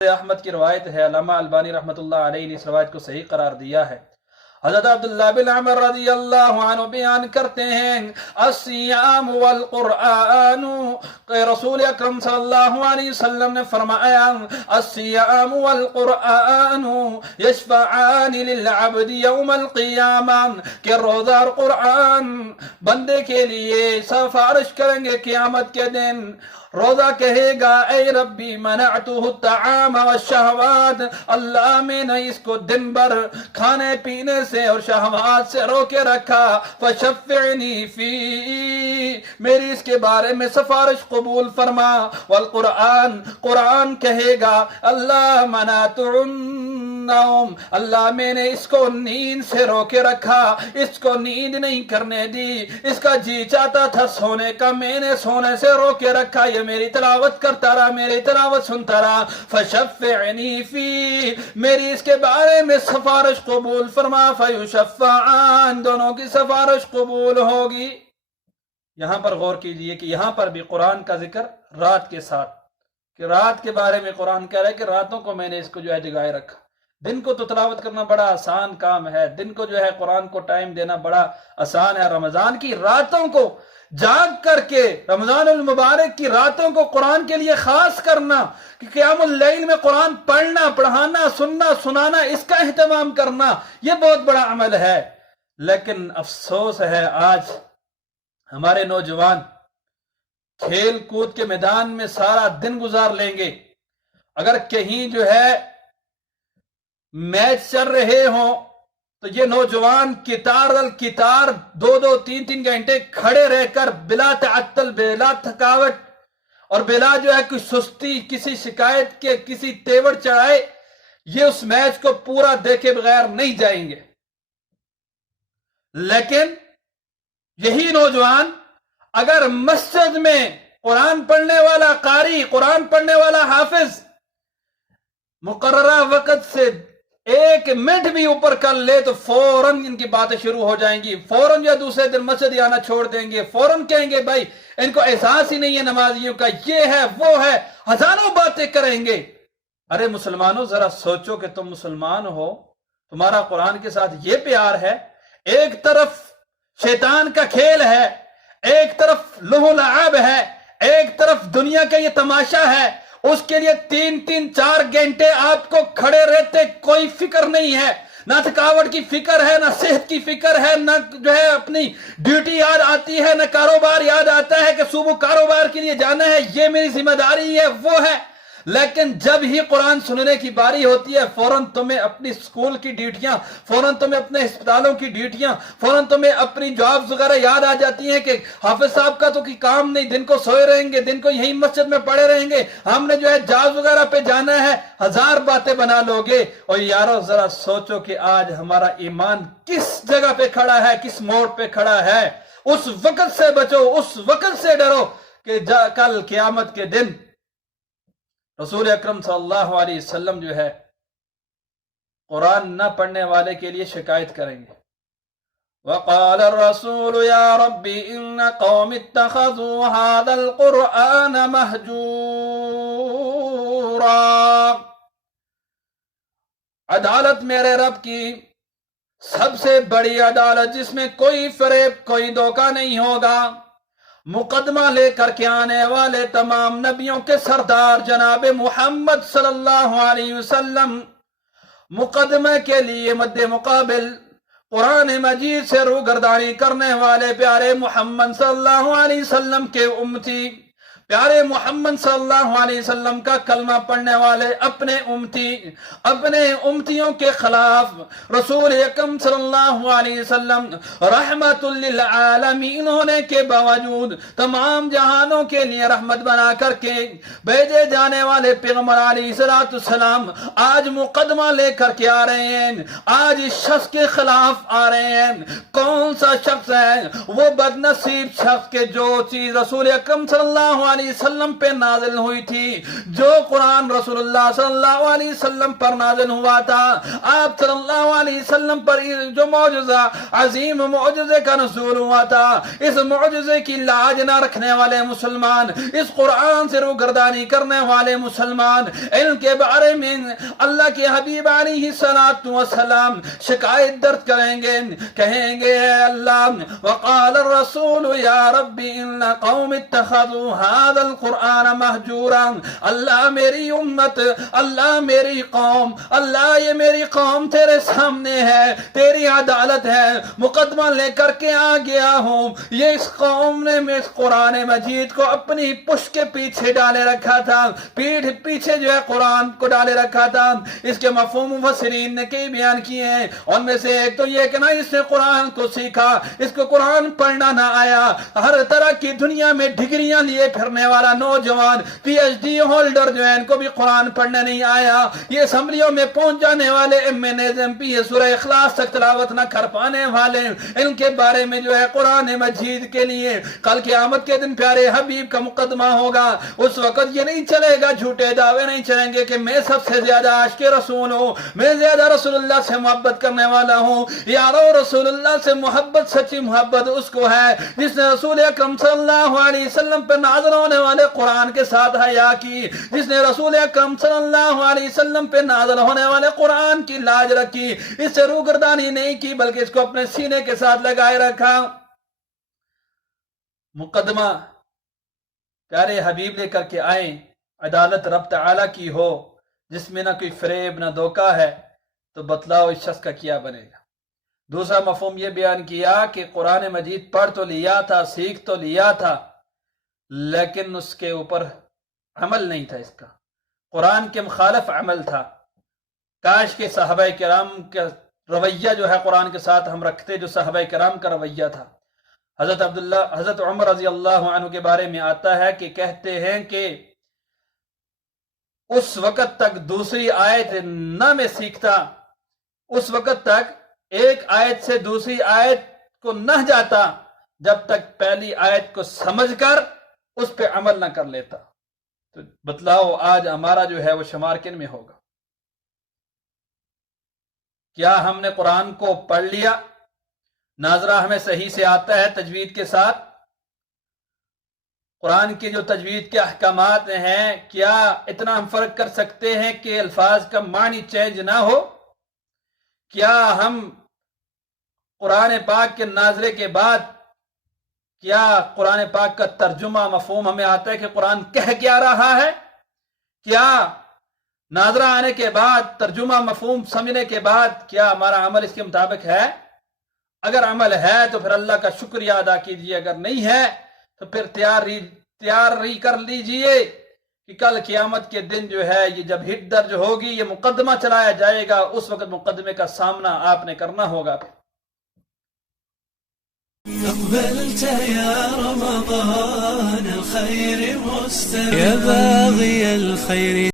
احمد کی روایت ہے، علامہ البانی رحمۃ اللہ علیہ نے اس روایت کو صحیح قرار دیا ہے۔ حضرت عبداللہ بن عمر رضی اللہ عنہ بیان کرتے ہیں، الصیام والقرآن، رسول اکرم صلی اللہ علیہ وسلم نے فرمایا، الصیام والقرآن یشفعان للعبد یوم القیامہ، کہ روزہ اور قرآن بندے کے لیے سفارش کریں گے قیامت کے دن۔ روزہ کہے گا، اے ربی منعتہ الطعام والشہوات، اللہ میں نے اس کو دن بھر کھانے پینے سے اور شہوات سے روکے رکھا، فشفعنی فی، میری اس کے بارے میں سفارش قبول فرما۔ والقرآن، قرآن کہے گا، اللہ منعتہ النوم، اللہ میں نے اس کو نیند سے روکے رکھا، اس کو نیند نہیں کرنے دی، اس کا جی چاہتا تھا سونے کا، میں نے سونے سے روکے رکھا، یہ میری تلاوت کرتا رہا، میری تلاوت سنتا رہا، فشفعنی فی، میری اس کے بارے میں سفارش قبول فرما، فیشفعان، دونوں کی سفارش قبول ہوگی۔ یہاں پر غور کیجئے کہ یہاں پر بھی قرآن کا ذکر رات کے ساتھ، کہ رات کے بارے میں قرآن کہہ رہا ہے کہ راتوں کو میں نے اس کو جو ہے جگائے رکھا۔ دن کو تو تلاوت کرنا بڑا آسان کام ہے، دن کو جو ہے قرآن کو ٹائم دینا بڑا آسان ہے، رمضان کی راتوں کو جاگ کر کے، رمضان المبارک کی راتوں کو قرآن کے لیے خاص کرنا، کہ قیام اللیل میں قرآن پڑھنا، پڑھانا، سننا، سنانا، اس کا اہتمام کرنا، یہ بہت بڑا عمل ہے۔ لیکن افسوس ہے آج ہمارے نوجوان کھیل کود کے میدان میں سارا دن گزار لیں گے، اگر کہیں جو ہے میچ چل رہے ہوں تو یہ نوجوان کتار الکتار 2-3 گھنٹے کھڑے رہ کر بلا تعطل، بلا تھکاوٹ اور بلا جو ہے کوئی سستی، کسی شکایت کے، کسی تیور چڑھائے، یہ اس میچ کو پورا دیکھے بغیر نہیں جائیں گے۔ لیکن یہی نوجوان اگر مسجد میں قرآن پڑھنے والا قاری، قرآن پڑھنے والا حافظ مقررہ وقت سے 1 منٹ بھی اوپر کر لے تو فوراً ان کی باتیں شروع ہو جائیں گی، فوراً جو دوسرے دن مسجد آنا چھوڑ دیں گے، فوراً کہیں گے بھائی ان کو احساس ہی نہیں ہے نمازیوں کا، یہ ہے وہ ہے، ہزاروں باتیں کریں گے۔ ارے مسلمانوں، ذرا سوچو کہ تم مسلمان ہو، تمہارا قرآن کے ساتھ یہ پیار ہے، ایک طرف شیطان کا کھیل ہے، ایک طرف لہو لعب ہے، ایک طرف دنیا کا یہ تماشا ہے، اس کے لیے 3-4 گھنٹے آپ کو کھڑے رہتے کوئی فکر نہیں ہے، نہ تھکاوٹ کی فکر ہے، نہ صحت کی فکر ہے، نہ جو ہے اپنی ڈیوٹی یاد آتی ہے، نہ کاروبار یاد آتا ہے کہ صبح کاروبار کے لیے جانا ہے، یہ میری ذمہ داری ہے، وہ ہے۔ لیکن جب ہی قرآن سننے کی باری ہوتی ہے، فوراً تمہیں اپنی سکول کی ڈیوٹیاں، فوراً تمہیں اپنے ہسپتالوں کی ڈیوٹیاں، فوراً تمہیں اپنی جابز وغیرہ یاد آ جاتی ہیں کہ حافظ صاحب کا تو کوئی کام نہیں، دن کو سوئے رہیں گے، دن کو یہی مسجد میں پڑے رہیں گے، ہم نے جو ہے جابز وغیرہ پہ جانا ہے، 1000 باتیں بنا لو گے۔ اور یارو ذرا سوچو کہ آج ہمارا ایمان کس جگہ پہ کھڑا ہے، کس موڑ پہ کھڑا ہے۔ اس وقت سے بچو، اس وقت سے ڈرو کہ کل قیامت کے دن رسول اکرم صلی اللہ علیہ وسلم جو ہے قرآن نہ پڑھنے والے کے لیے شکایت کریں گے۔ وقال الرسول یا ربی ان قوم اتخذوا هذا القرآن مہجورا، عدالت میرے رب کی سب سے بڑی عدالت، جس میں کوئی فریب، کوئی دھوکہ نہیں ہوگا، مقدمہ لے کر کے آنے والے تمام نبیوں کے سردار جناب محمد صلی اللہ علیہ وسلم، مقدمے کے لیے مد مقابل قرآن مجید سے روگردانی کرنے والے پیارے محمد صلی اللہ علیہ وسلم کے امتی، پیارے محمد صلی اللہ علیہ وسلم کا کلمہ پڑھنے والے اپنے امتی، اپنے امتیوں کے خلاف رسول اکرم صلی اللہ علیہ وسلم رحمت للعالمین ہونے کے باوجود تمام جہانوں کے لیے رحمت بنا کر کے بھیجے جانے والے پیغمبر علیہ السلام آج مقدمہ لے کر کے آ رہے ہیں، آج اس شخص کے خلاف آ رہے ہیں۔ کون سا شخص ہے وہ بد نصیب شخص کے جو چیز رسول اکرم صلی اللہ علیہ علیہ وسلم پہ نازل ہوئی تھی، جو قرآن رسول اللہ صلی اللہ علیہ وسلم پر نازل ہوا تھا، آپ صلی اللہ علیہ وسلم پر جو معجزہ عظیم معجزے کا نزول ہوا تھا، اس معجزے کی لاج نہ رکھنے والے مسلمان، اس قرآن سے روگردانی کرنے والے مسلمان، علم کے بارے میں اللہ کے حبیب علیہ السلام شکایت درد کریں گے، کہیں گے اے اللہ وقال الرسول یا رب ان قوم اتخذوا هذا القرآن مہجورا، اللہ میری امت، اللہ میری قوم، اللہ یہ میری قوم تیرے سامنے ہے، تیری عدالت ہے، مقدمہ لے کر کے آ گیا ہوں، یہ اس قوم نے میں اس قرآن مجید کو اپنی پشت کے پیچھے ڈالے رکھا تھا، پیٹھ پیچھے جو ہے قرآن کو ڈالے رکھا تھا۔ اس کے مفہوم مفسرین نے کئی بیان کیے ہیں، ان میں سے ایک تو یہ کہ نہ اس نے قرآن کو سیکھا، اس کو قرآن پڑھنا نہ آیا، ہر طرح کی دنیا میں ڈگریاں لیے پھرنے والا نوجوان پی ایچ ڈی ہولڈر جو ہے ان کو بھی قرآن پڑھنے نہیں آیا، یہ اسمبلیوں میں پہنچ جانے والے MP سورہ اخلاص تک تلاوت نہ کر پانے والے، ان کے بارے میں جو ہے قرآن مجید کے لیے کل قیامت کے دن پیارے حبیب کا مقدمہ ہوگا، اس وقت یہ نہیں چلے گا، جھوٹے دعوے نہیں چلیں گے کہ میں سب سے زیادہ عاشق رسول ہوں، میں زیادہ رسول اللہ سے محبت کرنے والا ہوں۔ یارو رسول اللہ سے محبت، سچی محبت اس کو ہے جس نے رسول اکرم صلی اللہ علیہ وسلم پر نازل ہونے والے قرآن کے ساتھ حیا کی، جس نے رسول اکرم صلی اللہ علیہ وسلم پہ نازل ہونے والے قرآن کی لاج رکھی، اس سے روگردانی نہیں کی بلکہ اس کو اپنے سینے کے ساتھ لگائے رکھا۔ مقدمہ پیارے حبیب لے کر کے آئیں، عدالت رب تعالی کی ہو جس میں نہ کوئی فریب نہ دھوکہ ہے، تو بتلاؤ اس شخص کا کیا بنے گا۔ دوسرا مفہوم یہ بیان کیا کہ قرآن مجید پڑھ تو لیا تھا، سیکھ تو لیا تھا، لیکن اس کے اوپر عمل نہیں تھا، اس کا قرآن کے مخالف عمل تھا۔ کاش کے صحابہ کرام کا رویہ جو ہے قرآن کے ساتھ ہم رکھتے جو صحابہ کرام کا رویہ تھا۔ حضرت عمر رضی اللہ عنہ کے بارے میں آتا ہے کہ کہتے ہیں کہ اس وقت تک دوسری آیت نہ میں سیکھتا، اس وقت تک ایک آیت سے دوسری آیت کو نہ جاتا جب تک پہلی آیت کو سمجھ کر اس پہ عمل نہ کر لیتا۔ تو بتلاؤ آج ہمارا جو ہے وہ شمار کن میں ہوگا؟ کیا ہم نے قرآن کو پڑھ لیا، ناظرہ ہمیں صحیح سے آتا ہے تجوید کے ساتھ، قرآن کے جو تجوید کے احکامات ہیں کیا اتنا ہم فرق کر سکتے ہیں کہ الفاظ کا معنی چینج نہ ہو؟ کیا ہم قرآن پاک کے نازلے کے بعد کیا قرآن پاک کا ترجمہ مفہوم ہمیں آتا ہے کہ قرآن کہہ کیا رہا ہے؟ کیا ناظرہ آنے کے بعد ترجمہ مفہوم سمجھنے کے بعد کیا ہمارا عمل اس کے مطابق ہے؟ اگر عمل ہے تو پھر اللہ کا شکریہ ادا کیجیے، اگر نہیں ہے تو پھر تیاری کر لیجئے کہ کل قیامت کے دن جو ہے یہ جب ہٹ درج ہوگی، یہ مقدمہ چلایا جائے گا، اس وقت مقدمے کا سامنا آپ نے کرنا ہوگا۔ أقبلت يا رمضان الخير مستمر، يا باغي الخير